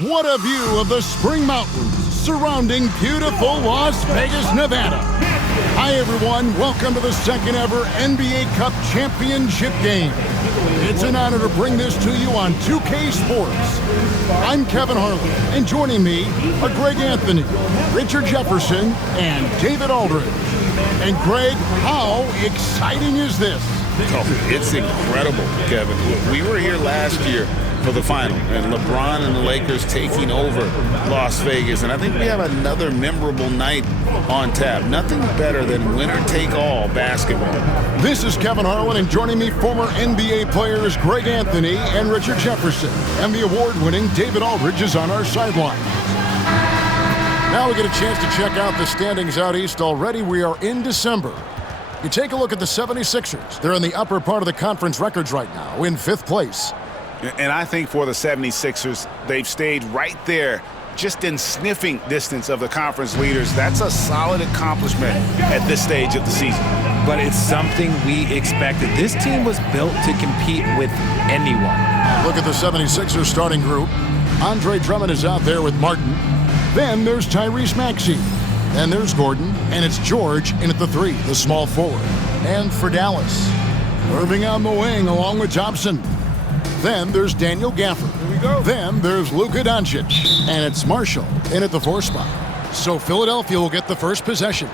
What a view of the Spring Mountains surrounding beautiful Las Vegas, Nevada. Hi everyone, welcome to the second ever NBA Cup Championship game. It's an honor to bring this to you on 2K Sports. I'm Kevin Harlan, and joining me are Greg Anthony, Richard Jefferson, and David Aldridge. And Greg, how exciting is this? Oh, it's incredible, Kevin. We were here last year for the final, and LeBron and the Lakers taking over Las Vegas. And I think we have another memorable night on tap. Nothing better than winner-take-all basketball. This is Kevin Harlan, and joining me, former NBA players Greg Anthony and Richard Jefferson. And the award-winning David Aldridge is on our sideline. Now we get a chance to check out the standings out east. Already we are in December. You take a look at the 76ers. They're in the upper part of the conference records right now, in 5th place. And I think for the 76ers, they've stayed right there, just in sniffing distance of the conference leaders. That's a solid accomplishment at this stage of the season. But it's something we expected. This team was built to compete with anyone. Look at the 76ers starting group. Andre Drummond is out there with Martin. Then there's Tyrese Maxey. Then there's Gordon, and it's George in at the 3, the small forward. And for Dallas, Irving on the wing along with Thompson. Then there's Daniel Gafford. Here we go. Then there's Luka Doncic, and it's Marshall in at the 4 spot. So Philadelphia will get the first possession.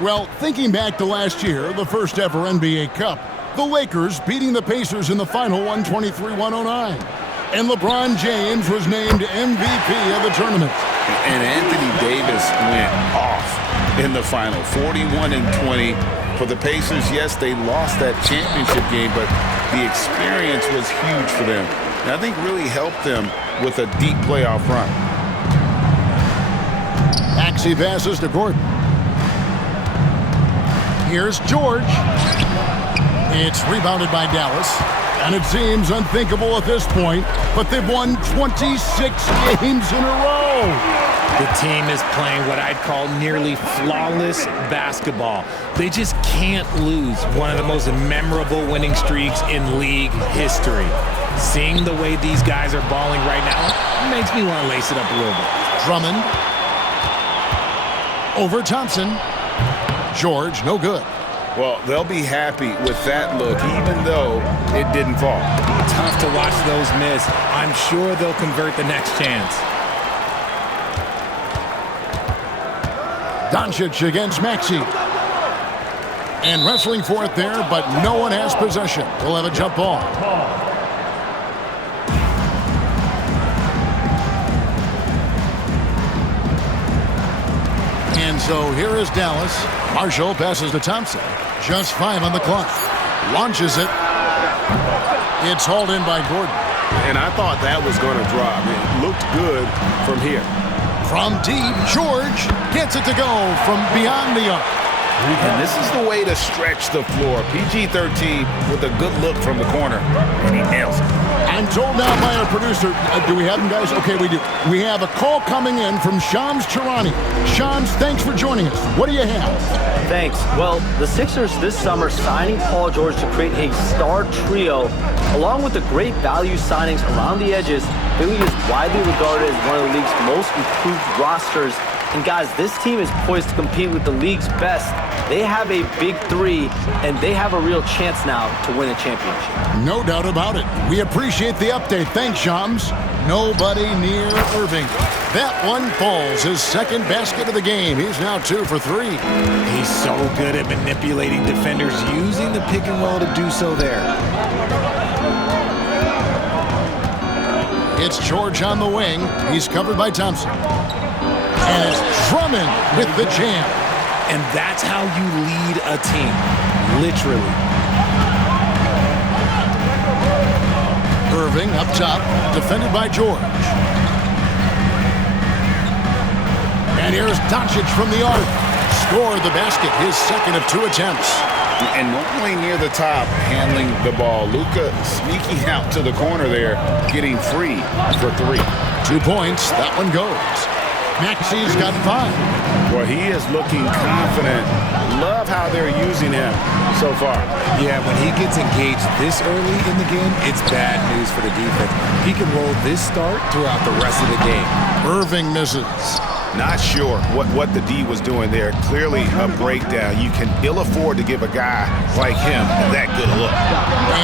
Well, thinking back to last year, the first ever NBA Cup, the Lakers beating the Pacers in the final 123-109. And LeBron James was named MVP of the tournament. And Anthony Davis went off in the final, 41-20. For the Pacers, yes, they lost that championship game, but the experience was huge for them. And I think really helped them with a deep playoff run. Maxey passes to Gordon. Here's George. It's rebounded by Dallas. And it seems unthinkable at this point, but they've won 26 games in a row. The team is playing what I'd call nearly flawless basketball. They just can't lose. One of the most memorable winning streaks in league history. Seeing the way these guys are balling right now makes me want to lace it up a little bit. Drummond. Over Thompson. George, no good. Well, they'll be happy with that look, even though it didn't fall. Tough to watch those miss. I'm sure they'll convert the next chance. Doncic against Maxey. And wrestling for it there, but no one has possession. We'll have a jump ball. And so here is Dallas. Marshall passes to Thompson. Just 5 on the clock. Launches it. It's hauled in by Gordon. And I thought that was going to drop. It looked good from here. From deep, George gets it to go from beyond the arc. And this is the way to stretch the floor. PG-13 with a good look from the corner. And he nails it. I'm told now by our producer, do we have him, guys? Okay, we do. We have a call coming in from Shams Charani. Shams, thanks for joining us. What do you have? Thanks. Well, the Sixers this summer signing Paul George to create a star trio, along with the great value signings around the edges, Philly is widely regarded as one of the league's most improved rosters. And guys, this team is poised to compete with the league's best. They have a big 3, and they have a real chance now to win a championship. No doubt about it. We appreciate the update. Thanks, Shams. Nobody near Irving. That one falls. His second basket of the game. He's now 2 for 3. He's so good at manipulating defenders, using the pick and roll to do so there. It's George on the wing. He's covered by Thompson. And it's Drummond with the jam. And that's how you lead a team, literally. Irving up top, defended by George. And here's Doncic from the arc. Scored the basket, his second of 2 attempts. And normally near the top, handling the ball. Luka sneaking out to the corner there, getting free for 3. 2 points, that one goes. Maxey's got 5. Well, he is looking confident. Love how they're using him so far. Yeah, when he gets engaged this early in the game, it's bad news for the defense. He can roll this start throughout the rest of the game. Irving misses. Not sure what the D was doing there. Clearly a breakdown. You can ill afford to give a guy like him that good a look.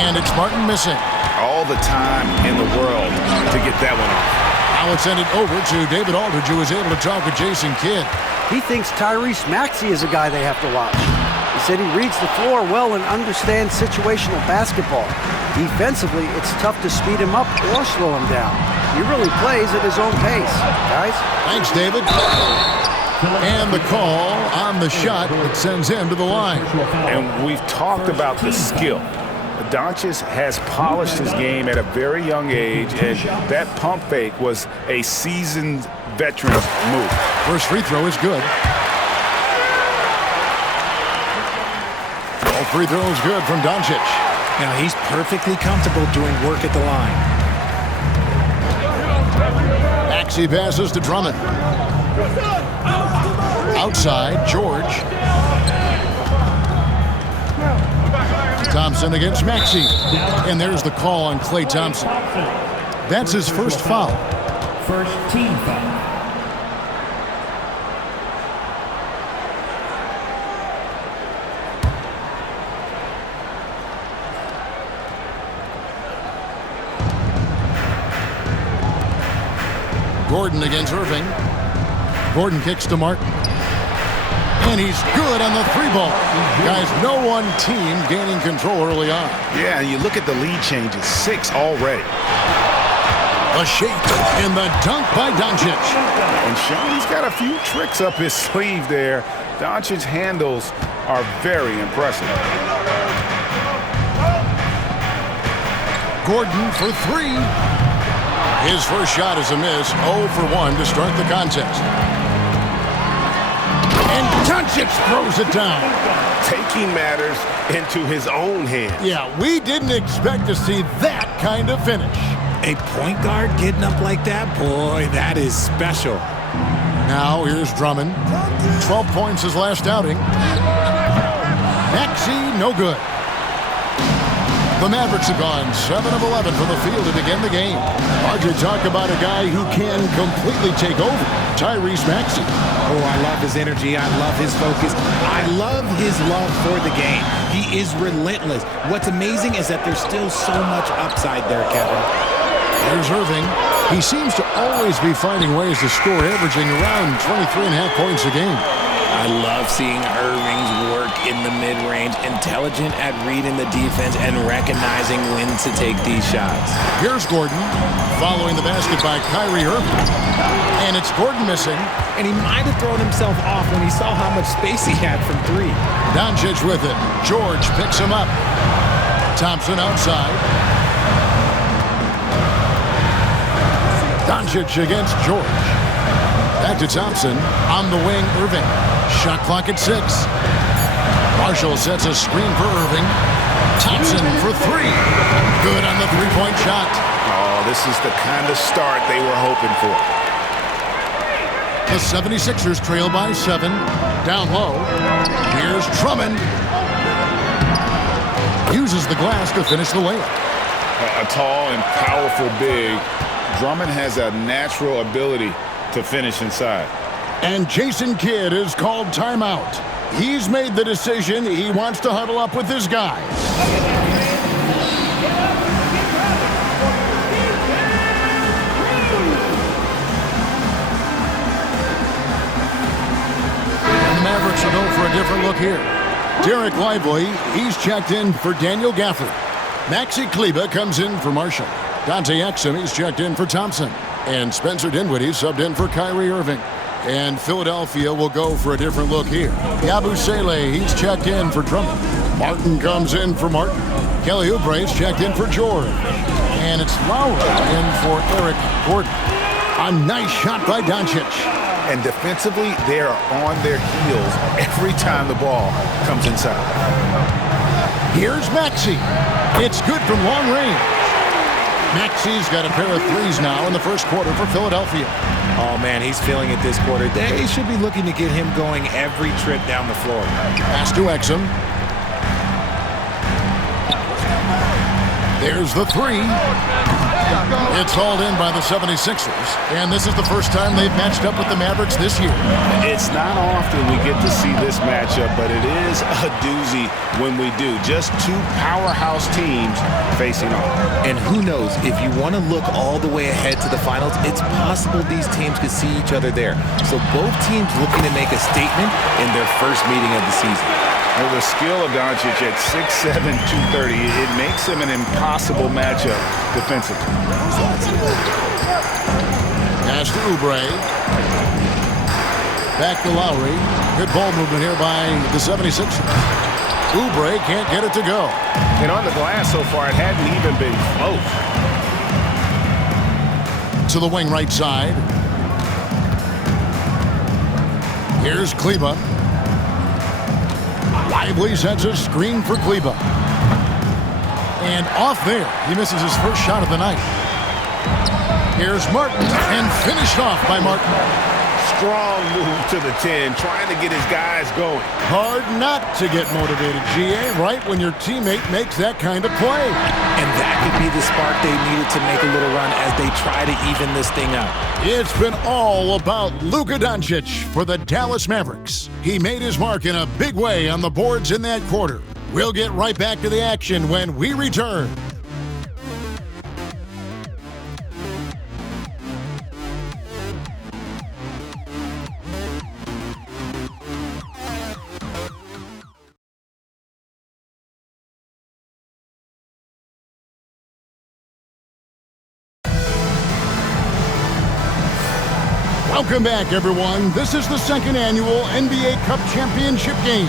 And it's Martin missing. All the time in the world to get that one off. Now it's sent it over to David Aldridge, who was able to talk with Jason Kidd. He thinks Tyrese Maxey is a guy they have to watch. He said he reads the floor well and understands situational basketball. Defensively, it's tough to speed him up or slow him down. He really plays at his own pace, guys. Thanks, David. And the call on the shot that sends him to the line. And we've talked about the skill. Doncic has polished his game at a very young age, and that pump fake was a seasoned veteran's move. First free throw is good. All free throws good from Doncic. Now he's perfectly comfortable doing work at the line. Maxey passes to Drummond. Outside, George. Thompson against Maxey. And there's the call on Klay Thompson. That's his first foul. First team foul. Gordon against Irving. Gordon kicks to Martin. And he's good on the 3-ball. Guys, no one team gaining control early on. Yeah, and you look at the lead changes, 6 already. A shake and the dunk by Doncic. And Sean, he's got a few tricks up his sleeve there. Doncic's handles are very impressive. Gordon for 3. His first shot is a miss, 0 for 1 to start the contest. And Doncic throws it down. Taking matters into his own hands. Yeah, we didn't expect to see that kind of finish. A point guard getting up like that, boy, that is special. Now here's Drummond. 12 points his last outing. Maxey, no good. The Mavericks have gone 7 of 11 from the field to begin the game. Hard to talk about a guy who can completely take over. Tyrese Maxey. Oh, I love his energy. I love his focus. I love his love for the game. He is relentless. What's amazing is that there's still so much upside there, Kevin. There's Irving. He seems to always be finding ways to score, averaging around 23.5 points a game. I love seeing Irving's work in the mid-range, intelligent at reading the defense and recognizing when to take these shots. Here's Gordon, following the basket by Kyrie Irving. And it's Gordon missing. And he might have thrown himself off when he saw how much space he had from 3. Doncic with it. George picks him up. Thompson outside. Doncic against George. Back to Thompson. On the wing, Irving. Shot clock at 6. Marshall sets a screen for Irving. Thompson for 3. Good on the 3-point shot. Oh, this is the kind of start they were hoping for. The 76ers trail by 7. Down low. Here's Drummond. Uses the glass to finish the layup. A tall and powerful big. Drummond has a natural ability to finish inside. And Jason Kidd is called timeout. He's made the decision. He wants to huddle up with his guys. And the Mavericks will go for a different look here. Derek Lively, he's checked in for Daniel Gafford. Maxi Kleber comes in for Marshall. Dante Exum, he's checked in for Thompson. And Spencer Dinwiddie subbed in for Kyrie Irving. And Philadelphia will go for a different look here. Yabusele, he's checked in for Drummond. Martin comes in for Martin. Kelly Oubre's checked in for George. And it's Lowry in for Eric Gordon. A nice shot by Doncic. And defensively, they are on their heels every time the ball comes inside. Here's Maxey. It's good from long range. Maxey's got a pair of 3s now in the first quarter for Philadelphia. Oh, man, he's feeling it this quarter. They should be looking to get him going every trip down the floor. Pass to Exum. There's the three. It's hauled in by the 76ers, and this is the first time they've matched up with the Mavericks this year. It's not often we get to see this matchup, but it is a doozy when we do. Just two powerhouse teams facing off. And who knows, if you want to look all the way ahead to the finals, it's possible these teams could see each other there. So both teams looking to make a statement in their first meeting of the season. Well, the skill of Doncic at 6'7", 230, it makes him an impossible matchup defensively. Pass to Oubre. Back to Lowry. Good ball movement here by the 76ers. Oubre can't get it to go. And on the glass so far, it hadn't even been close. To the wing right side. Here's Kleba. Lively sets a screen for Kleba. And off there, he misses his first shot of the night. Here's Martin, and finished off by Martin. Strong move to the 10, trying to get his guys going. Hard not to get motivated, GA, right when your teammate makes that kind of play. And that could be the spark they needed to make a little run as they try to even this thing up. It's been all about Luka Doncic for the Dallas Mavericks. He made his mark in a big way on the boards in that quarter. We'll get right back to the action when we return. Welcome back, everyone. This is the second annual NBA Cup Championship game.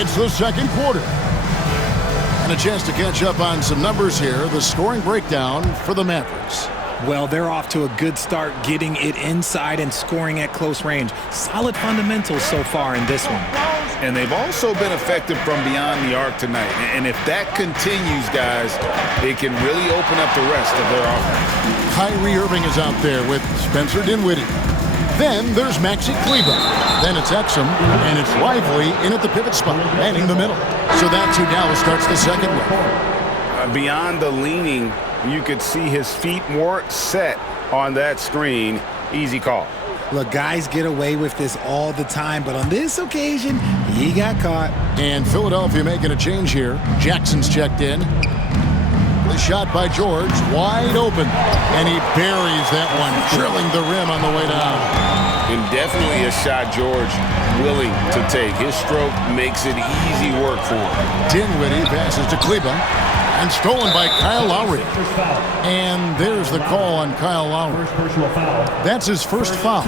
It's the second quarter. And a chance to catch up on some numbers here. The scoring breakdown for the Mavericks. Well, they're off to a good start getting it inside and scoring at close range. Solid fundamentals so far in this one. And they've also been effective from beyond the arc tonight. And if that continues, guys, they can really open up the rest of their offense. Kyrie Irving is out there with Spencer Dinwiddie. Then there's Maxi Kleber. Then it's Exum, and it's Lively in at the pivot spot, manning the middle. So that's who Dallas starts the second with. Beyond the leaning, you could see his feet more set on that screen. Easy call. Look, guys get away with this all the time, but on this occasion, he got caught. And Philadelphia making a change here. Jackson's checked in. The shot by George, wide open. And he buries that one, drilling the rim on the way down. And definitely a shot George willing to take. His stroke makes it easy work for him. Dinwiddie passes to Kleba. And stolen by Kyle Lowry. And there's the call on Kyle Lowry. That's his first foul.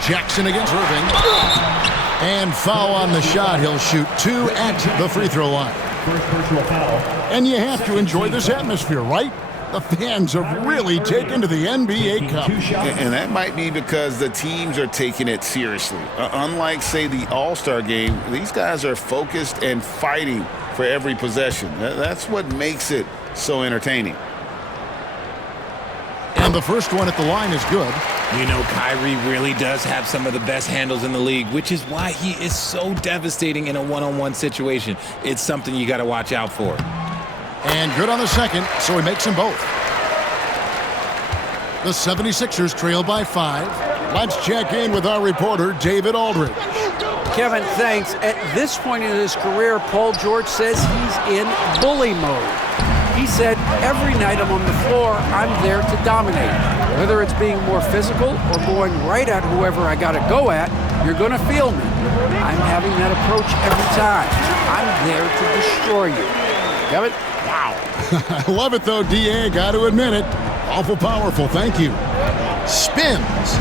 Jackson against Irving. And foul on the shot. He'll shoot two at the free throw line. And you have to enjoy this atmosphere, right? The fans have really taken to the NBA Cup. And that might be because the teams are taking it seriously. Unlike, say, the All-Star game, these guys are focused and fighting for every possession. That's what makes it so entertaining. And the first one at the line is good. You know, Kyrie really does have some of the best handles in the league, which is why he is so devastating in a one-on-one situation. It's something you got to watch out for. And good on the second, so he makes them both. The 76ers trail by 5. Let's check in with our reporter, David Aldridge. Kevin, thanks. At this point in his career, Paul George says he's in bully mode. He said, every night I'm on the floor, I'm there to dominate. Whether it's being more physical or going right at whoever I got to go at, you're going to feel me. I'm having that approach every time. I'm there to destroy you. Kevin? Wow. I love it, though, D.A. Got to admit it. Awful powerful. Thank you. Spins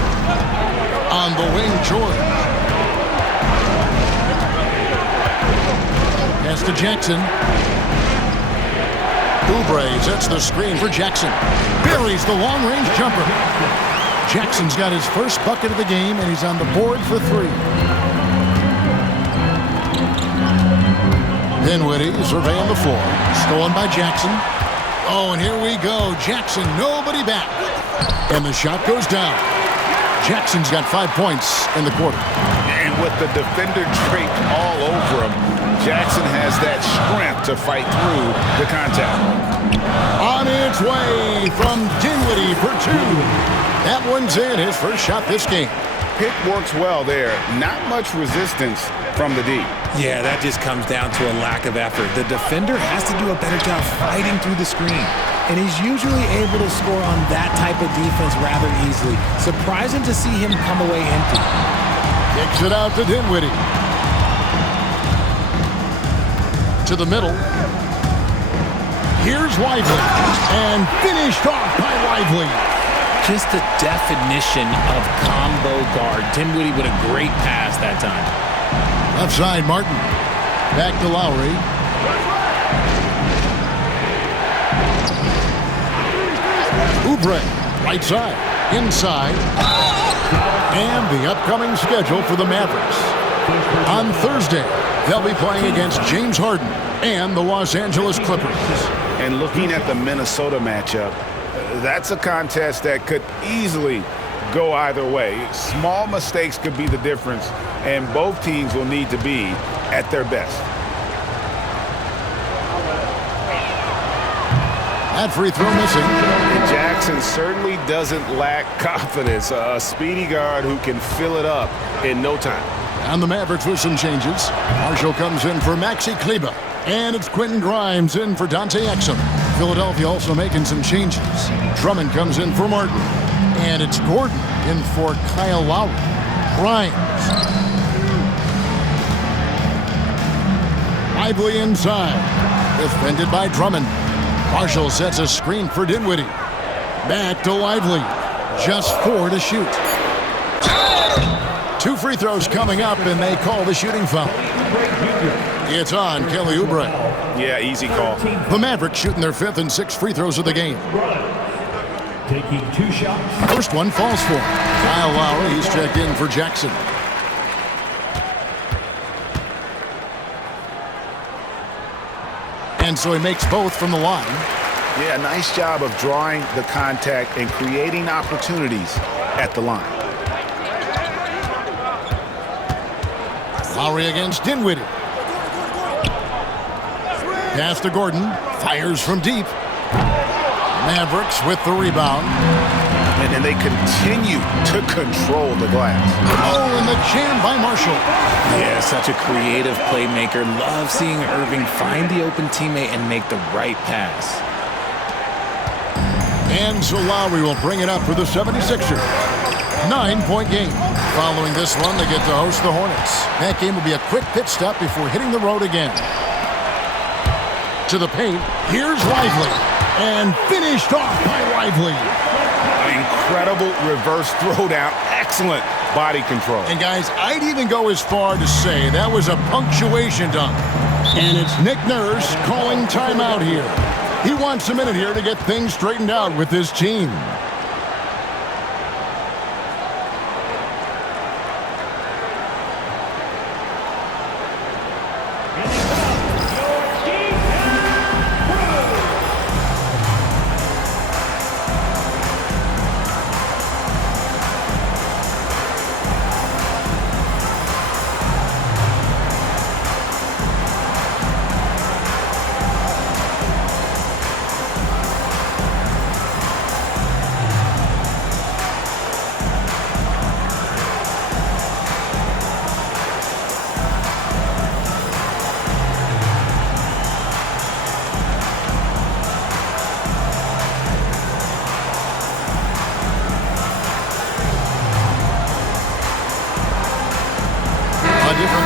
on the wing, George. Pass to Jackson. Oubre sets the screen for Jackson. Buries the long-range jumper. Jackson's got his first bucket of the game, and he's on the board for 3. Dinwiddie surveying the floor. Stolen by Jackson. Oh, and here we go. Jackson, nobody back. And the shot goes down. Jackson's got 5 points in the quarter. And with the defender draped all over him, Jackson has that strength to fight through the contact. On its way from Dinwiddie for 2. That one's in, his first shot this game. Pick works well there. Not much resistance from the D. Yeah, that just comes down to a lack of effort. The defender has to do a better job fighting through the screen. And he's usually able to score on that type of defense rather easily. Surprising to see him come away empty. Kicks it out to Dinwiddie. To the middle. Here's Lively. And finished off by Lively. Just the definition of combo guard. Dinwiddie with a great pass that time. Left side, Martin. Back to Lowry. Oubre, right side, inside. And the upcoming schedule for the Mavericks. On Thursday, they'll be playing against James Harden and the Los Angeles Clippers. And looking at the Minnesota matchup, that's a contest that could easily go either way. Small mistakes could be the difference, and both teams will need to be at their best. That free throw missing. And Jackson certainly doesn't lack confidence. A speedy guard who can fill it up in no time. And the Mavericks with some changes. Marshall comes in for Maxi Kleber. And it's Quentin Grimes in for Dante Exum. Philadelphia also making some changes. Drummond comes in for Martin. And it's Gordon in for Kyle Lowry. Grimes. Lively inside. Defended by Drummond. Marshall sets a screen for Dinwiddie. Back to Lively. Just 4 to shoot. 2 free throws coming up, and they call the shooting foul. It's on Kelly Oubre. Yeah, easy call. The Mavericks shooting their 5th and 6th free throws of the game. Taking 2 shots. First one falls for Kyle Lowry. He's checked in for Jackson. And so he makes both from the line. Yeah, nice job of drawing the contact and creating opportunities at the line. Lowry against Dinwiddie. Pass to Gordon. Fires from deep. Mavericks with the rebound. And they continue to control the glass. Oh, and the jam by Marshall. Yeah, such a creative playmaker. Love seeing Irving find the open teammate and make the right pass. And so Lowry will bring it up for the 76ers. 9-point game. Following this one, they get to host the Hornets. That game will be a quick pit stop before hitting the road again. To the paint, here's Lively. And finished off by Lively. Incredible reverse throwdown. Excellent body control. And guys, I'd even go as far to say that was a punctuation dunk. And it's Nick Nurse calling timeout here. He wants a minute here to get things straightened out with his team.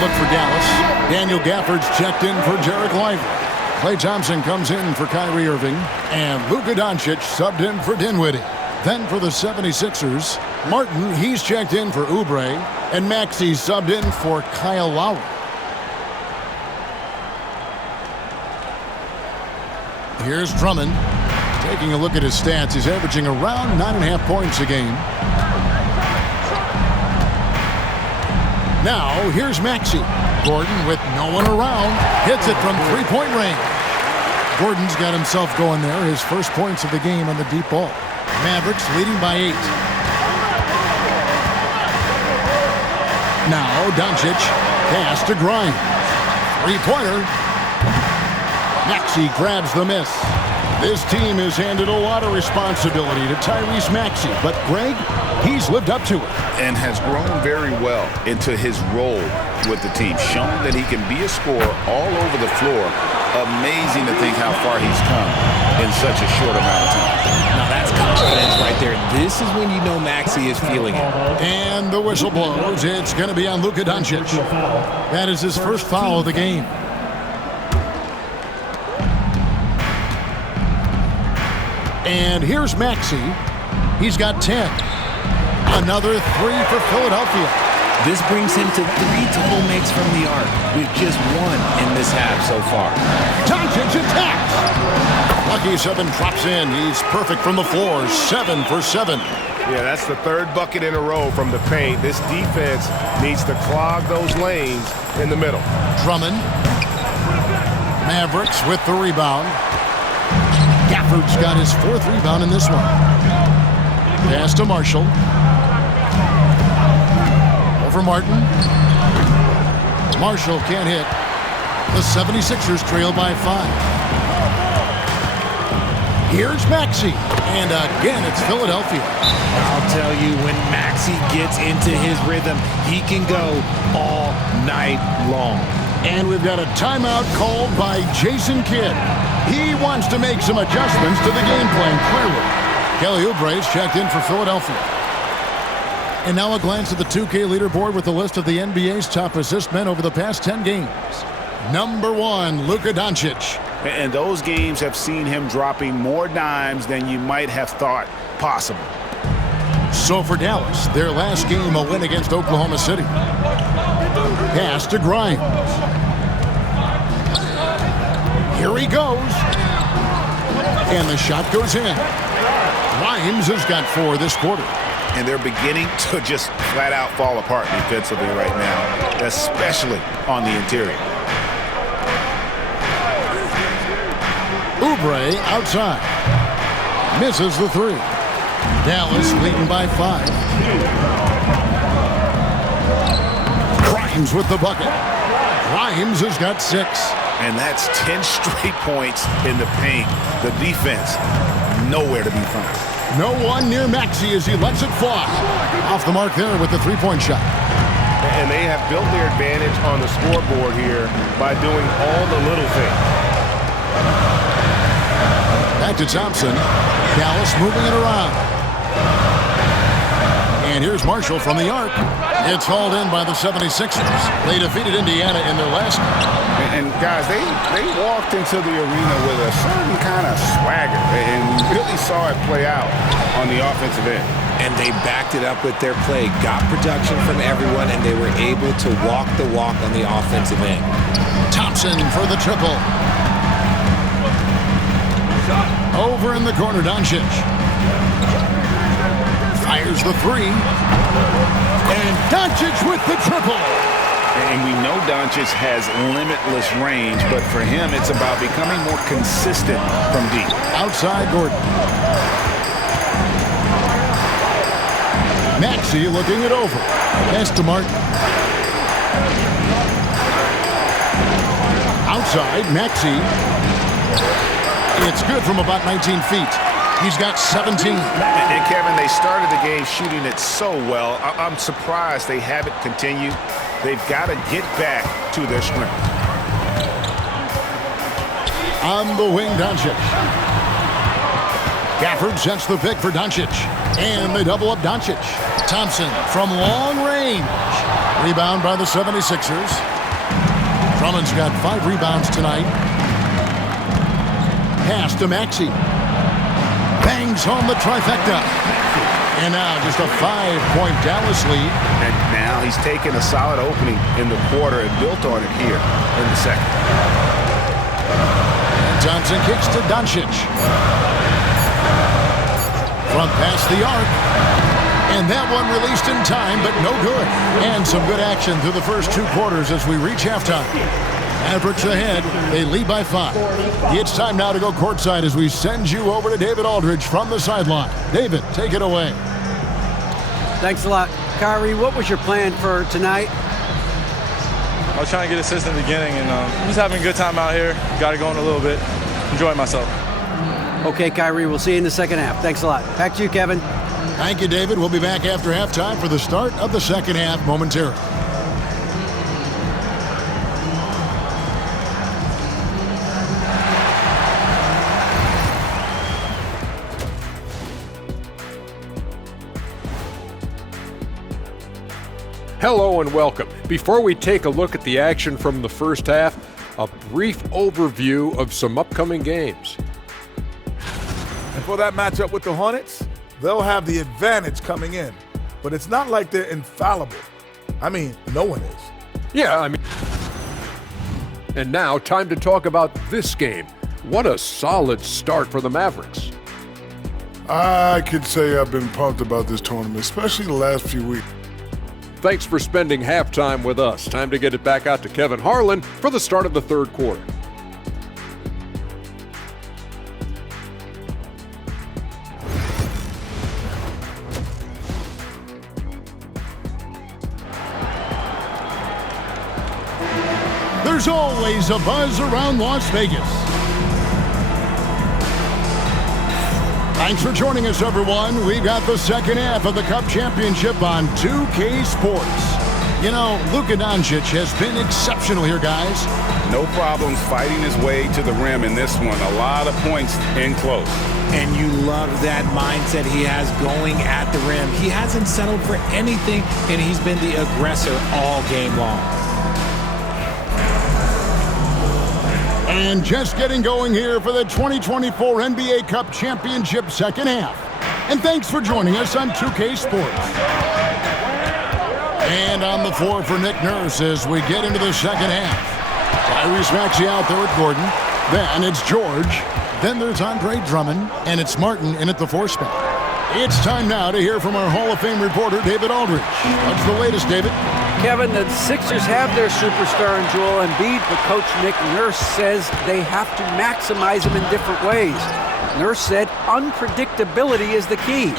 Look for Dallas. Daniel Gafford's checked in for Jarek Lively. Klay Thompson comes in for Kyrie Irving. And Luka Doncic subbed in for Dinwiddie. Then for the 76ers, Martin, he's checked in for Oubre. And Maxey subbed in for Kyle Lowry. Here's Drummond. Taking a look at his stats, he's averaging around 9.5 points a game. Now, here's Maxey. Gordon, with no one around, hits it from three-point range. Gordon's got himself going there. His first points of the game on the deep ball. Mavericks leading by 8. Now, Doncic. Pass to Grimes. Three-pointer. Maxey grabs the miss. This team has handed a lot of responsibility to Tyrese Maxey, but Greg, he's lived up to it. And has grown very well into his role with the team, shown that he can be a scorer all over the floor. Amazing to think how far he's come in such a short amount of time. Now that's confidence right there. This is when you know Maxey is feeling it. And the whistle blows. It's going to be on Luka Doncic. That is his first foul of the game. And here's Maxey. He's got 10. Another 3 for Philadelphia. This brings him to 3 total makes from the arc, with just 1 in this half so far. Doncic attacks. Lucky 7 drops in. He's perfect from the floor. 7 for 7. Yeah, that's the third bucket in a row from the paint. This defense needs to clog those lanes in the middle. Drummond. Mavericks with the rebound. Gafford's got his 4th rebound in this one. Pass to Marshall. Over Martin. Marshall can't hit. The 76ers trail by 5. Here's Maxey. And again, it's Philadelphia. I'll tell you, when Maxey gets into his rhythm, he can go all night long. And we've got a timeout called by Jason Kidd. He wants to make some adjustments to the game plan, clearly. Kelly Oubre's checked in for Philadelphia. And now a glance at the 2K leaderboard with a list of the NBA's top assist men over the past 10 games. Number 1, Luka Doncic. And those games have seen him dropping more dimes than you might have thought possible. So for Dallas, their last game a win against Oklahoma City. Pass to Grimes. Here he goes. And the shot goes in. Grimes has got 4 this quarter. And they're beginning to just flat out fall apart defensively right now, especially on the interior. Oubre outside. Misses the 3. Dallas leading by 5. Grimes with the bucket. Grimes has got 6. And that's 10 straight points in the paint. The defense, nowhere to be found. No one near Maxey as he lets it fly. Off the mark there with the 3-point shot. And they have built their advantage on the scoreboard here by doing all the little things. Back to Thompson. Dallas moving it around. And here's Marshall from the arc. It's hauled in by the 76ers. They defeated Indiana in their last game. And guys, they walked into the arena with a certain kind of swagger, and we really saw it play out on the offensive end. And they backed it up with their play, got production from everyone, and they were able to walk the walk on the offensive end. Thompson for the triple. Over in the corner, Doncic. Fires the 3. And Doncic with the triple. And we know Doncic has limitless range, but for him, it's about becoming more consistent from deep. Outside Gordon. Maxey looking it over. Pass to Martin. Outside, Maxey. It's good from about 19 feet. He's got 17. And Kevin, they started the game shooting it so well. I'm surprised they haven't continued. They've got to get back to their strength. On the wing, Doncic. Gafford sets the pick for Doncic. And they double up Doncic. Thompson from long range. Rebound by the 76ers. Drummond's got 5 rebounds tonight. Pass to Maxey. Bangs home the trifecta. And now just a 5-point Dallas lead. And now he's taken a solid opening in the quarter and built on it here in the second. And Thompson kicks to Doncic. Front past the arc. And that one released in time, but no good. And some good action through the first 2 quarters as we reach halftime. Mavericks ahead. They lead by 5. It's time now to go courtside as we send you over to David Aldridge from the sideline. David, take it away. Thanks a lot. Kyrie, what was your plan for tonight? I was trying to get assists in the beginning, and I'm just having a good time out here. Got it going a little bit. Enjoying myself. Okay, Kyrie, we'll see you in the second half. Thanks a lot. Back to you, Kevin. Thank you, David. We'll be back after halftime for the start of the second half momentarily. Hello and welcome. Before we take a look at the action from the first half, a brief overview of some upcoming games. And for that matchup with the Hornets, they'll have the advantage coming in. But it's not like they're infallible. I mean, no one is. Yeah, And now, time to talk about this game. What a solid start for the Mavericks. I could say I've been pumped about this tournament, especially the last few weeks. Thanks for spending halftime with us. Time to get it back out to Kevin Harlan for the start of the third quarter. There's always a buzz around Las Vegas. Thanks for joining us, everyone. We got the second half of the Cup Championship on 2K Sports. You know, Luka Doncic has been exceptional here, guys. No problems fighting his way to the rim in this one. A lot of points in close. And you love that mindset he has going at the rim. He hasn't settled for anything, and he's been the aggressor all game long. And just getting going here for the 2024 NBA Cup Championship second half. And thanks for joining us on 2K Sports. And on the floor for Nick Nurse as we get into the second half. Tyrese Maxey out there with Gordon. Then it's George. Then there's Andre Drummond. And it's Martin in at the 4 spot. It's time now to hear from our Hall of Fame reporter, David Aldridge. What's the latest, David? Kevin, the Sixers have their superstar in Joel Embiid, but Coach Nick Nurse says they have to maximize him in different ways. Nurse said unpredictability is the key.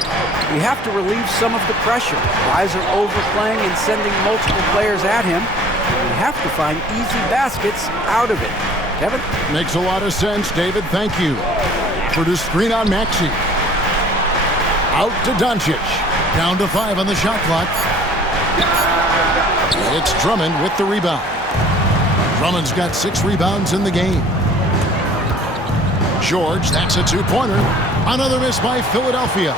We have to relieve some of the pressure. Guys are overplaying and sending multiple players at him. We have to find easy baskets out of it. Kevin? Makes a lot of sense, David. Thank you. For the screen on Maxey. Out to Doncic. Down to 5 on the shot clock. It's Drummond with the rebound. Drummond's got 6 rebounds in the game. George, that's a 2-pointer. Another miss by Philadelphia.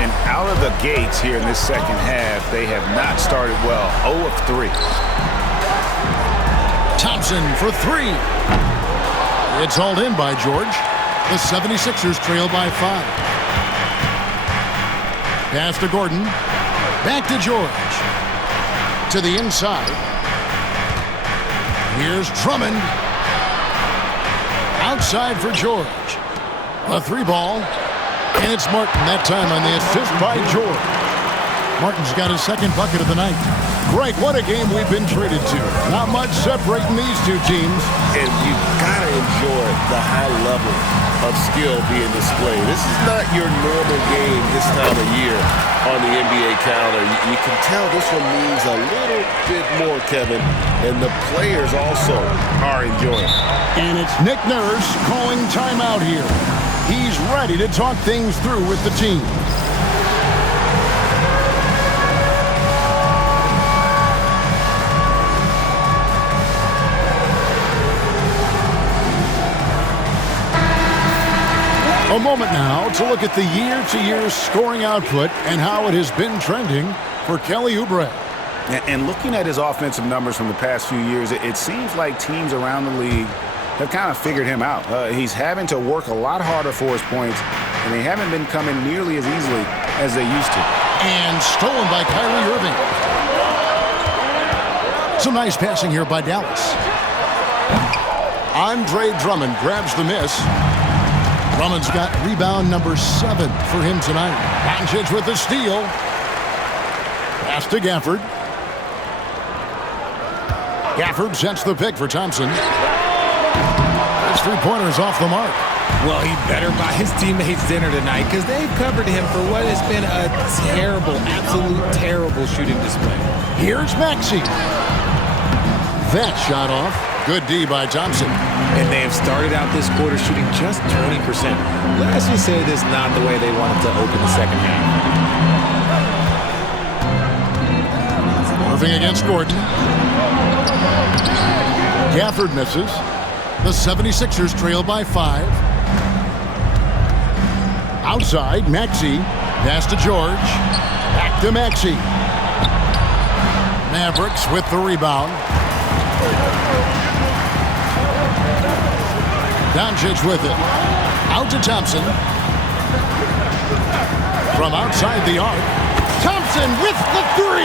And out of the gates here in this second half, they have not started well. 0 of 3. Thompson for 3. It's hauled in by George. The 76ers trail by 5. Pass to Gordon. Back to George. To the inside. Here's Drummond. Outside for George. A 3-ball. And it's Martin that time on the assist by George. Martin's got his second bucket of the night. Greg, what a game we've been treated to. Not much separating these two teams. And you've got to enjoy the high level of skill being displayed. This is not your normal game this time of year on the NBA calendar. You can tell this one means a little bit more, Kevin, and the players also are enjoying it. And it's Nick Nurse calling timeout here. He's ready to talk things through with the team. A moment now to look at the year-to-year scoring output and how it has been trending for Kelly Oubre. And looking at his offensive numbers from the past few years, it seems like teams around the league have kind of figured him out. He's having to work a lot harder for his points, and they haven't been coming nearly as easily as they used to. And stolen by Kyrie Irving. Some nice passing here by Dallas. Andre Drummond grabs the miss. Drummond's got rebound number 7 for him tonight. Doncic with the steal. Pass to Gafford. Gafford sets the pick for Thompson. His three-pointer's off the mark. Well, he better buy his teammates dinner tonight because they've covered him for what has been a terrible, absolute terrible shooting display. Here's Maxey. That shot off. Good D by Thompson. And they have started out this quarter shooting just 20%. Let's just say this is not the way they wanted to open the second half. Irving against Gordon. Gafford misses. The 76ers trail by 5. Outside, Maxey. Pass to George. Back to Maxey. Mavericks with the rebound. Doncic with it. Out to Thompson. From outside the arc. Thompson with the 3.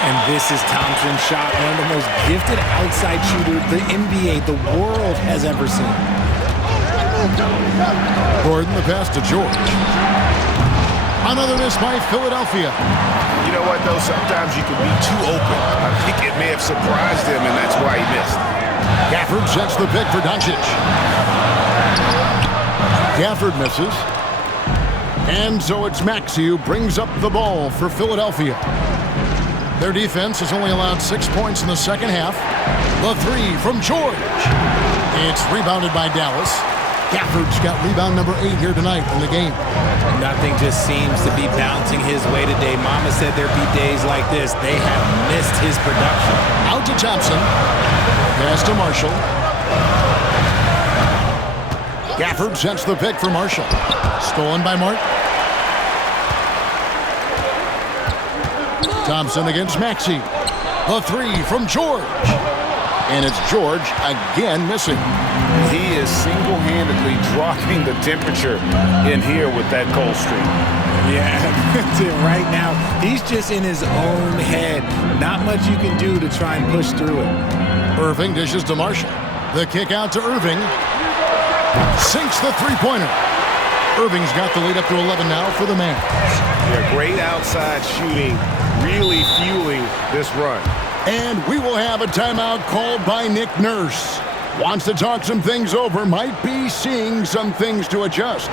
And this is Thompson's shot, one of the most gifted outside shooters the NBA, the world has ever seen. Gordon, the pass to George. Another miss by Philadelphia. You know what, though? Sometimes you can be too open. I think it may have surprised him, and that's why he missed. Gafford sets the pick for Doncic. Gafford misses. And so it's Maxey who brings up the ball for Philadelphia. Their defense has only allowed 6 points in the second half. The 3 from George. It's rebounded by Dallas. Gafford's got rebound number 8 here tonight in the game. Nothing just seems to be bouncing his way today. Mama said there'd be days like this. They have missed his production. Out to Thompson. Pass to Marshall. Gafford sets the pick for Marshall. Stolen by Martin. Thompson against Maxey. The 3 from George. And it's George again missing. He is single-handedly dropping the temperature in here with that cold streak. Yeah, right now, he's just in his own head. Not much you can do to try and push through it. Irving dishes to Marshall. The kick out to Irving. Sinks the three-pointer. Irving's got the lead up to 11 now for the Mavs. Yeah, great outside shooting, really fueling this run. And we will have a timeout called by Nick Nurse. Wants to talk some things over, might be seeing some things to adjust.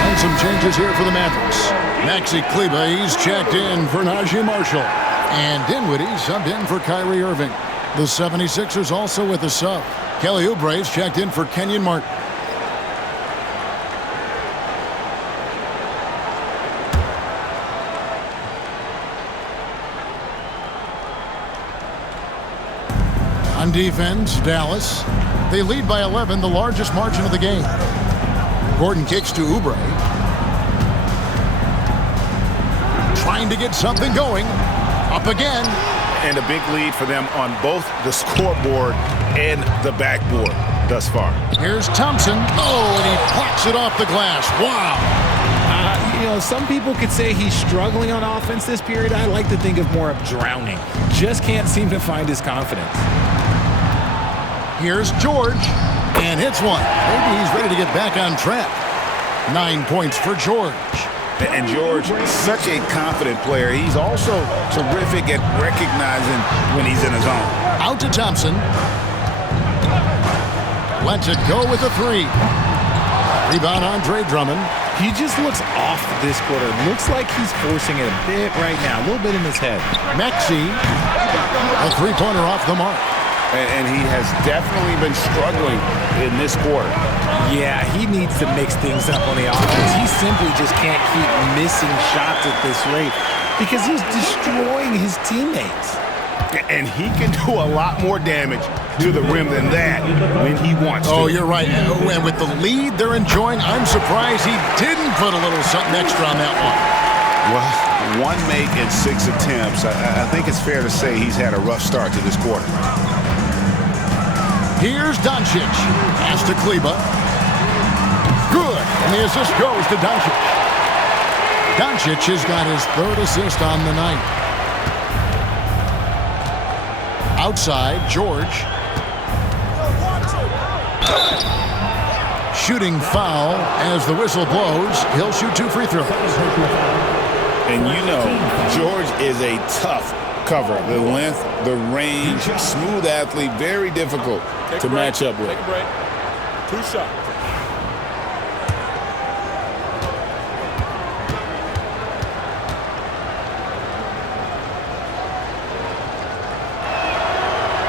And some changes here for the Mavericks. Maxi Kleba, he's checked in for Najee Marshall. And Dinwiddie subbed in for Kyrie Irving. The 76ers also with a sub. Kelly Oubre's checked in for Kenyon Martin. On defense, Dallas. They lead by 11, the largest margin of the game. Gordon kicks to Oubre. Trying to get something going. Up again. And a big lead for them on both the scoreboard and the backboard thus far. Here's Thompson. Oh, and he pops it off the glass. Wow. Some people could say he's struggling on offense this period. I like to think of more of drowning. Just can't seem to find his confidence. Here's George, and hits one. Maybe he's ready to get back on track. 9 points for George. And George, such a confident player. He's also terrific at recognizing when he's in his zone. Out to Thompson. Lets it go with a 3. Rebound Andre Drummond. He just looks off this quarter. Looks like he's forcing it a bit right now. A little bit in his head. Maxey. A three-pointer off the mark. And he has definitely been struggling in this quarter. Yeah, he needs to mix things up on the offense. He simply just can't keep missing shots at this rate because he's destroying his teammates. And he can do a lot more damage to the rim than that when he wants to. Oh, you're right. And with the lead they're enjoying, I'm surprised he didn't put a little something extra on that one. Well, 1 make in 6 attempts. I think it's fair to say he's had a rough start to this quarter. Here's Doncic. Pass to Kleba. Good. And the assist goes to Doncic. Doncic has got his 3rd assist on the night. Outside, George. Shooting foul as the whistle blows. He'll shoot 2 free throws. And you know, George is a tough cover. The length, the range, smooth athlete, very difficult to match up with. Take a break. 2 shots.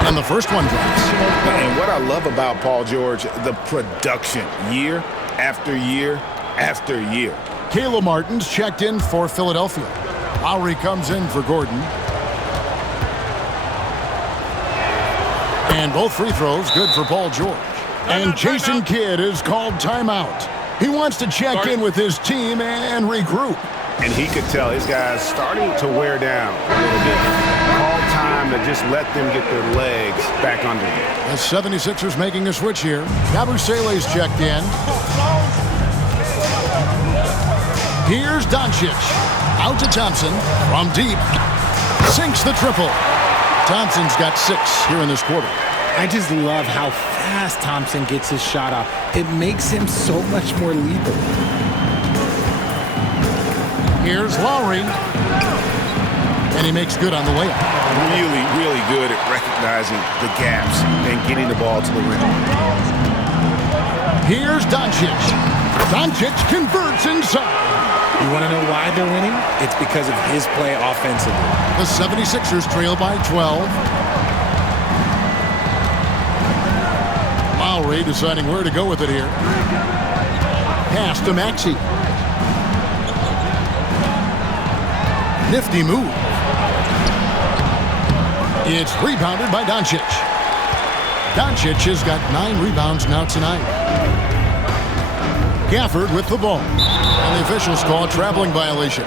And the first one drops. And what I love about Paul George, the production, year after year after year. Caleb Martin's checked in for Philadelphia. Lowry comes in for Gordon. And both free throws good for Paul George. And Jason Kidd is called timeout. He wants to check in with his team and regroup. And he could tell his guys starting to wear down a little bit. Call time to just let them get their legs back under them. The 76ers making a switch here. Yabusele's checked in. Here's Doncic. Out to Thompson from deep. Sinks the triple. Thompson's got 6 here in this quarter. I just love how fast Thompson gets his shot off. It makes him so much more lethal. Here's Lowry. And he makes good on the layup. Really, really good at recognizing the gaps and getting the ball to the rim. Here's Doncic. Doncic converts inside. You want to know why they're winning? It's because of his play offensively. The 76ers trail by 12. Lowry deciding where to go with it here. Pass to Maxey. Nifty move. It's rebounded by Doncic. Doncic has got 9 rebounds now tonight. Gafford with the ball. And the officials call a traveling violation.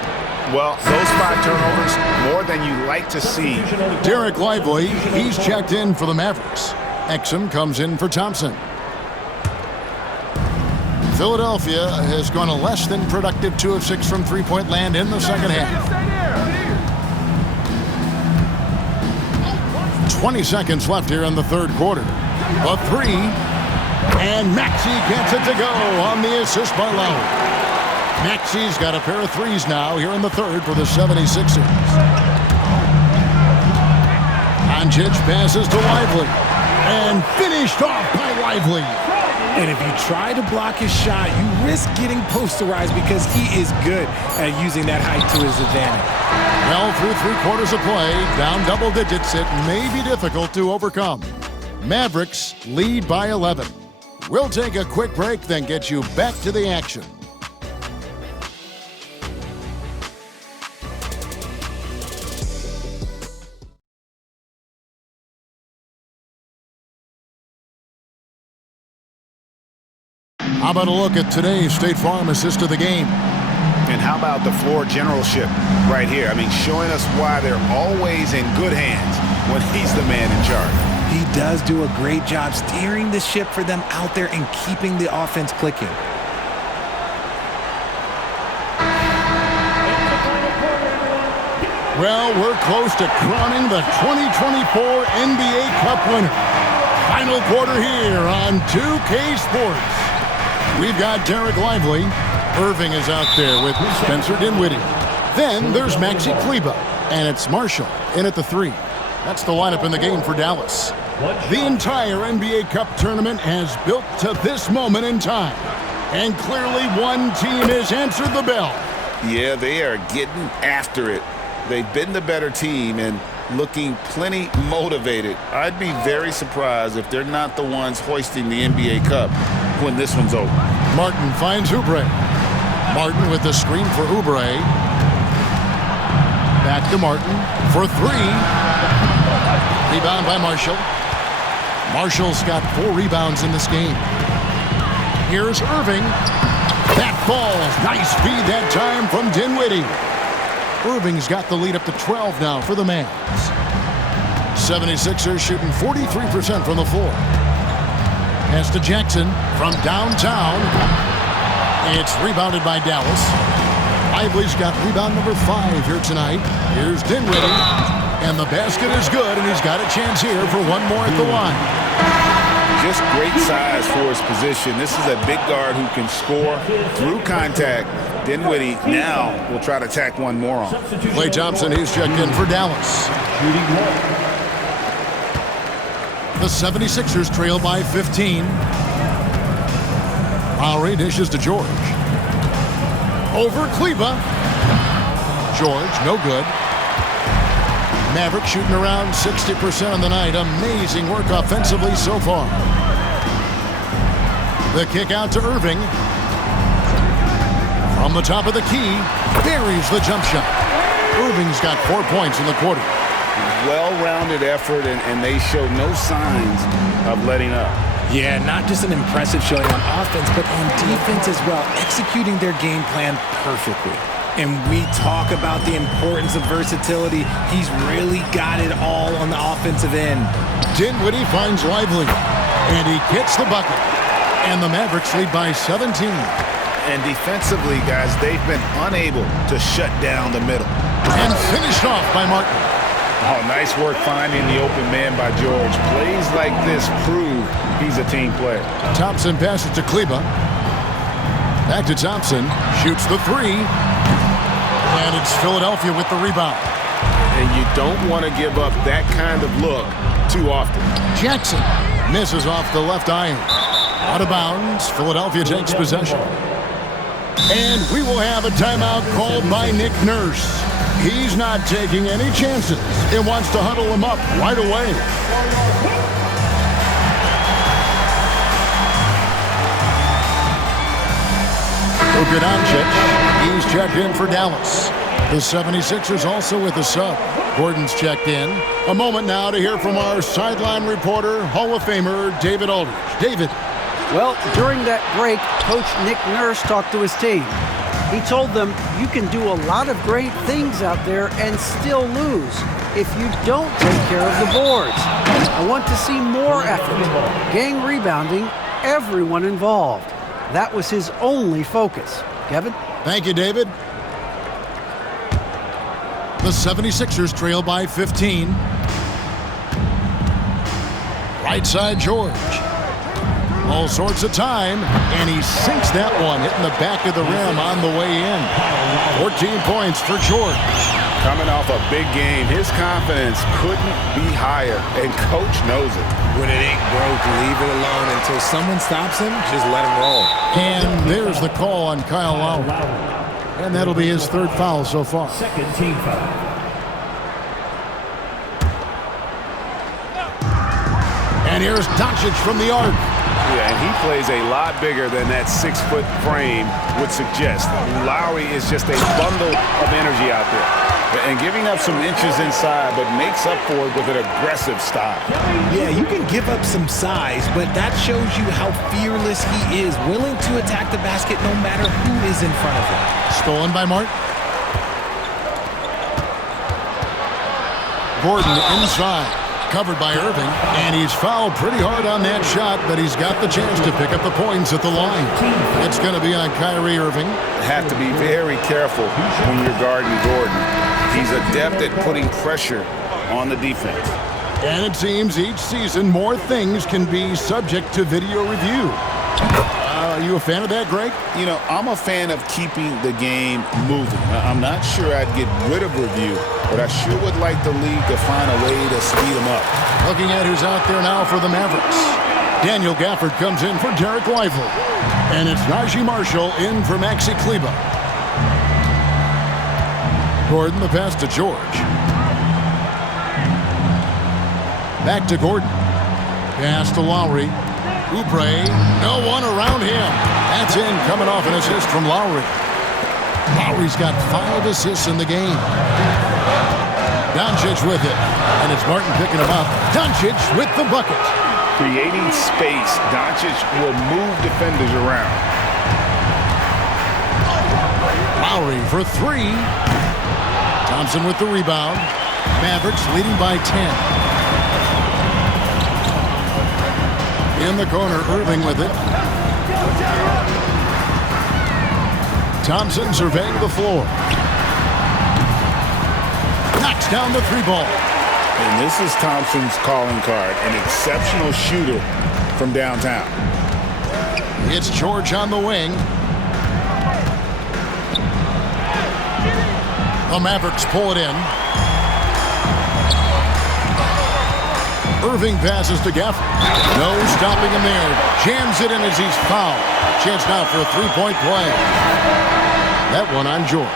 Well, those 5 turnovers, more than you like to see. Derek Lively, he's checked in for the Mavericks. Exum comes in for Thompson. Philadelphia has gone a less than productive 2 of 6 from three-point land in the second half. 20 seconds left here in the third quarter. A 3, and Maxey gets it to go on the assist by Lowry. Maxey's got a pair of 3s now here in the third for the 76ers. Doncic passes to Lively, and finished off by Lively. And if you try to block his shot, you risk getting posterized because he is good at using that height to his advantage. Well, through 3/4 of play, down double digits, it may be difficult to overcome. Mavericks lead by 11. We'll take a quick break, then get you back to the action. How about a look at today's State Farm assist of the game? And how about the floor generalship right here? I mean, showing us why they're always in good hands when he's the man in charge. He does do a great job steering the ship for them out there and keeping the offense clicking. Well, we're close to crowning the 2024 NBA Cup winner. Final quarter here on 2K Sports. We've got Derek Lively. Irving is out there with Spencer Dinwiddie. Then there's Maxi Kleber, and it's Marshall in at the 3. That's the lineup in the game for Dallas. The entire NBA Cup tournament has built to this moment in time. And clearly one team has answered the bell. Yeah, they are getting after it. They've been the better team and looking plenty motivated. I'd be very surprised if they're not the ones hoisting the NBA Cup when this one's over. Martin finds Oubre. Martin with the screen for Oubre. Back to Martin for 3. Rebound by Marshall. Marshall's got 4 rebounds in this game. Here's Irving. That falls. Nice feed that time from Dinwiddie. Irving's got the lead up to 12 now for the Mavs. 76ers shooting 43% from the floor. Pass to Jackson from downtown. It's rebounded by Dallas. Lively's got rebound number 5 here tonight. Here's Dinwiddie. And the basket is good, and he's got a chance here for one more at the line. Just great size for his position. This is a big guard who can score through contact. Dinwiddie now will try to tack one more on. Klay Thompson, he's checked in for Dallas. The 76ers trail by 15. Lowry dishes to George. Over Kleba. George, no good. Mavericks shooting around 60% on the night. Amazing work offensively so far. The kick out to Irving. From the top of the key, buries the jump shot. Irving's got 4 points in the quarter. Well-rounded effort, and they show no signs of letting up. Yeah, not just an impressive showing on offense, but on defense as well, executing their game plan perfectly. And we talk about the importance of versatility. He's really got it all on the offensive end. Dinwiddie finds Lively, and he gets the bucket. And the Mavericks lead by 17. And defensively, guys, they've been unable to shut down the middle. And finished off by Martin. Oh, nice work finding the open man by George. Plays like this prove he's a team player. Thompson passes to Kleba. Back to Thompson. Shoots the three. And it's Philadelphia with the rebound. And you don't want to give up that kind of look too often. Jackson misses off the left iron. Out of bounds. Philadelphia takes possession. And we will have a timeout called by Nick Nurse. He's not taking any chances and wants to huddle him up right away. Luka Doncic, he's checked in for Dallas. The 76ers also with a sub. Gordon's checked in. A moment now to hear from our sideline reporter, Hall of Famer David Aldridge. David. Well, during that break, Coach Nick Nurse talked to his team. He told them, you can do a lot of great things out there and still lose if you don't take care of the boards. I want to see more effort, gang rebounding, everyone involved. That was his only focus. Kevin? Thank you, David. The 76ers trail by 15. Right side, George. All sorts of time, and he sinks that one, hitting the back of the rim on the way in. 14 points for George. Coming off a big game, his confidence couldn't be higher, and Coach knows it. When it ain't broke, leave it alone until someone stops him. Just let him roll. And there's the call on Kyle Lowry. And that'll be his third foul so far. Second team foul. And here's Doncic from the arc. Yeah, and he plays a lot bigger than that 6-foot frame would suggest. Lowry is just a bundle of energy out there. And giving up some inches inside, but makes up for it with an aggressive style. Yeah, you can give up some size, but that shows you how fearless he is, willing to attack the basket no matter who is in front of him. Stolen by Martin. Gordon inside. Covered by Irving, and he's fouled pretty hard on that shot, but he's got the chance to pick up the points at the line. It's going to be on Kyrie Irving. Have to be very careful when you're guarding Gordon. He's adept at putting pressure on the defense. And it seems each season more things can be subject to video review. Are you a fan of that, Greg? You know, I'm a fan of keeping the game moving. I'm not sure I'd get rid of review, but I sure would like the league to find a way to speed them up. Looking at who's out there now for the Mavericks. Daniel Gafford comes in for Derek Lively. And it's Najee Marshall in for Maxi Kleba. Gordon, the pass to George. Back to Gordon. Pass to Lowry. Oubre, no one around him. That's in, coming off an assist from Lowry. Lowry's got 5 assists in the game. Doncic with it, and it's Martin picking him up. Doncic with the bucket. Creating space, Doncic will move defenders around. Lowry for 3. Thompson with the rebound. Mavericks leading by 10. In the corner, Irving with it. Thompson surveying the floor. knocks down the 3 ball. And this is Thompson's calling card, an exceptional shooter from downtown. It's George on the wing. The Mavericks pull it in. Irving passes to Gafford. No stopping him there. Jams it in as he's fouled. Chance now for a 3-point play. That one on George.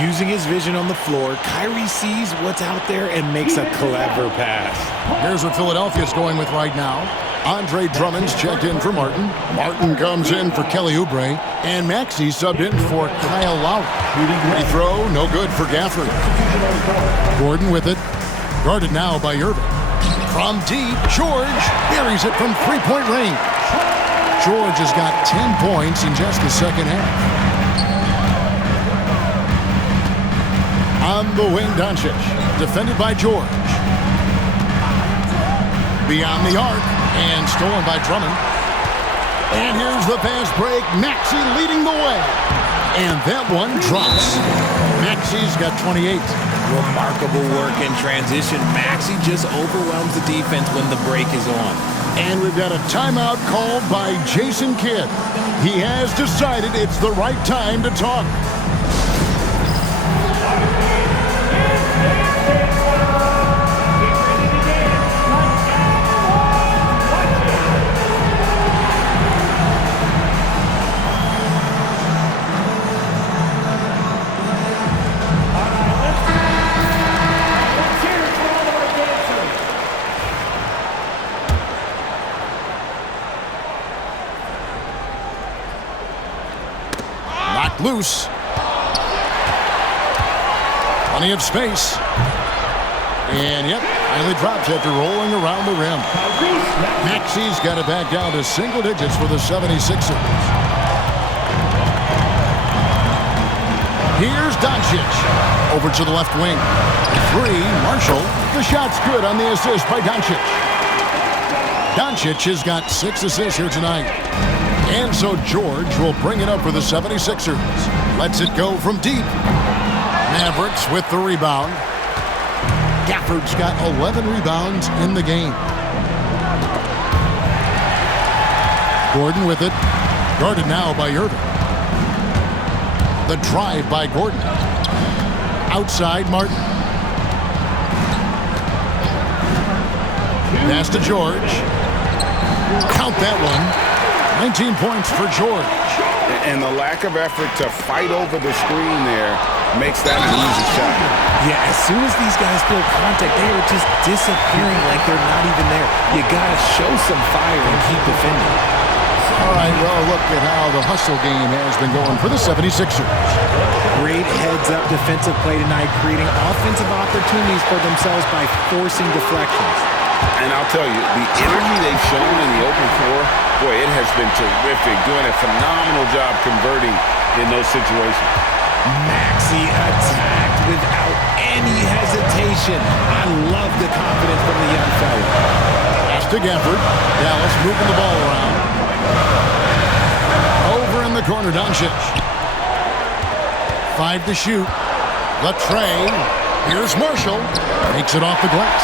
Using his vision on the floor, Kyrie sees what's out there and makes a clever pass. Here's what Philadelphia's going with right now. Andre Drummond's checked in for Martin. Martin comes in for Kelly Oubre. And Maxey subbed in for Kyle Lowry. Free throw, no good for Gafford. Gordon with it. Guarded now by Irving. From deep, George buries it from 3-point range. George has got 10 points in just the second half. On the wing, Doncic, defended by George. Beyond the arc, and stolen by Drummond. And here's the fast break, Maxey leading the way. And that one drops. Maxey's got 28. Remarkable work in transition. Maxey just overwhelms the defense when the break is on. And we've got a timeout called by Jason Kidd. He has decided it's the right time to talk. Loose. Plenty of space. And yep, finally drops after rolling around the rim. Maxey's got it back down to single digits for the 76ers. Here's Doncic. Over to the left wing. 3, Marshall. The shot's good on the assist by Doncic. Doncic has got 6 assists here tonight. And so George will bring it up for the 76ers. Lets it go from deep. Mavericks with the rebound. Gafford's got 11 rebounds in the game. Gordon with it. Guarded now by Irving. The drive by Gordon. Outside Martin. Pass to George. Count that one. 19 points for George. And the lack of effort to fight over the screen there makes that an easy shot. Yeah, as soon as these guys feel contact, they are just disappearing like they're not even there. You gotta show some fire and keep defending. All right, well, look at how the hustle game has been going for the 76ers. Great heads-up defensive play tonight, creating offensive opportunities for themselves by forcing deflections. And I'll tell you, the energy they've shown in the open floor, boy, it has been terrific. Doing a phenomenal job converting in those situations. Maxey attacked without any hesitation. I love the confidence from the young fella. Pass to Gafford. Dallas moving the ball around. Over in the corner, Doncic. 5 to shoot. The tray. Here's Marshall. Takes it off the glass.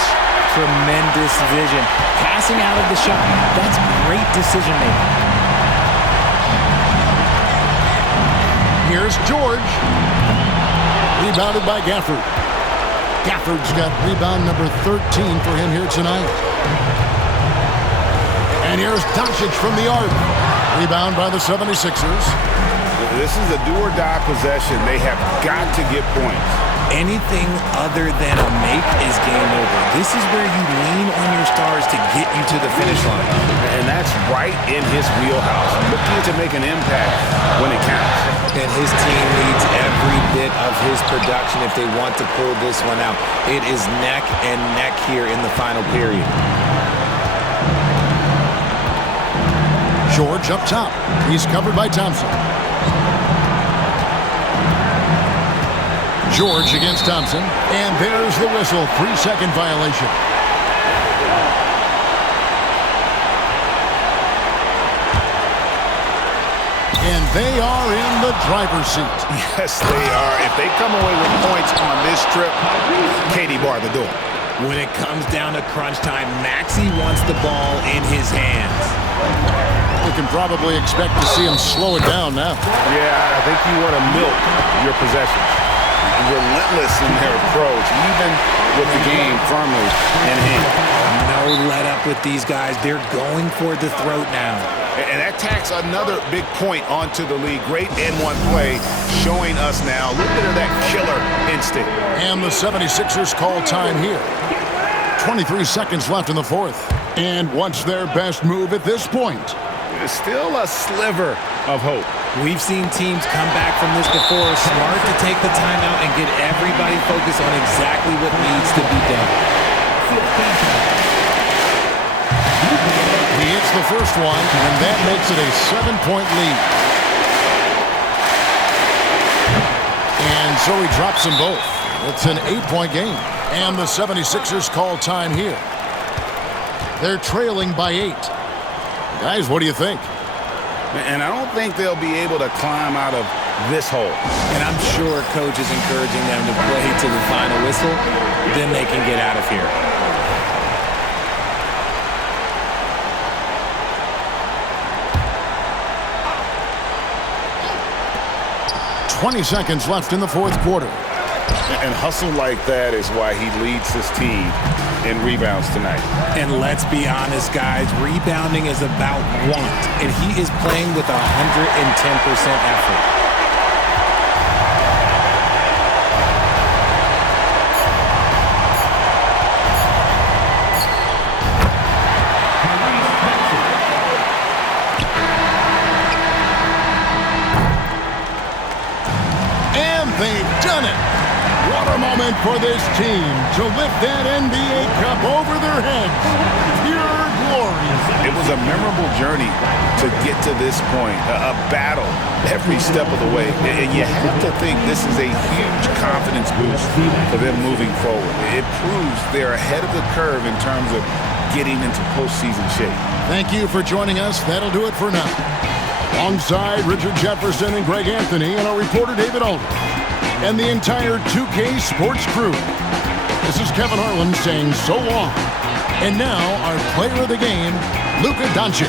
Tremendous vision. Passing out of the shot. That's great decision making. Here's George. Rebounded by Gafford. Gafford's got rebound number 13 for him here tonight. And here's Doncic from the arc. Rebound by the 76ers. This is a do-or-die possession. They have got to get points. Anything other than a make is game over. This is where you lean on your stars to get you to the finish line. And that's right in his wheelhouse. Looking to make an impact when it counts. And his team needs every bit of his production if they want to pull this one out. It is neck and neck here in the final period. George up top. He's covered by Thompson. George against Thompson. And there's the whistle. 3-second violation. And they are in the driver's seat. Yes, they are. If they come away with points on this trip, Katie bar the door. When it comes down to crunch time, Maxey wants the ball in his hands. We can probably expect to see him slow it down now. Yeah, I think you want to milk your possessions. Relentless in their approach, even with the game firmly in hand. No let up with these guys. They're going for the throat now. And that tacks another big point onto the league. Great N1 play showing us now a little bit of that killer instinct. And the 76ers call time here. 23 seconds left in the fourth. And what's their best move at this point? There's still a sliver of hope. We've seen teams come back from this before. Smart to take the timeout and get everybody focused on exactly what needs to be done. He hits the first one, and that makes it a 7-point lead. And so he drops them both. It's an 8-point game. And the 76ers call time here. They're trailing by 8. Guys, what do you think? And I don't think they'll be able to climb out of this hole. And I'm sure coach is encouraging them to play to the final whistle. Then they can get out of here. 20 seconds left in the fourth quarter. And hustle like that is why he leads his team in rebounds tonight. And let's be honest, guys, rebounding is about want. And he is playing with 110% effort. They've done it. What a moment for this team to lift that NBA Cup over their heads. Pure glory. It was a memorable journey to get to this point, a battle every step of the way. And you have to think this is a huge confidence boost for them moving forward. It proves they're ahead of the curve in terms of getting into postseason shape. Thank you for joining us. That'll do it for now. Alongside Richard Jefferson and Greg Anthony and our reporter David Aldridge and the entire 2K Sports crew. This is Kevin Harlan saying so long. And now our player of the game, Luka Doncic.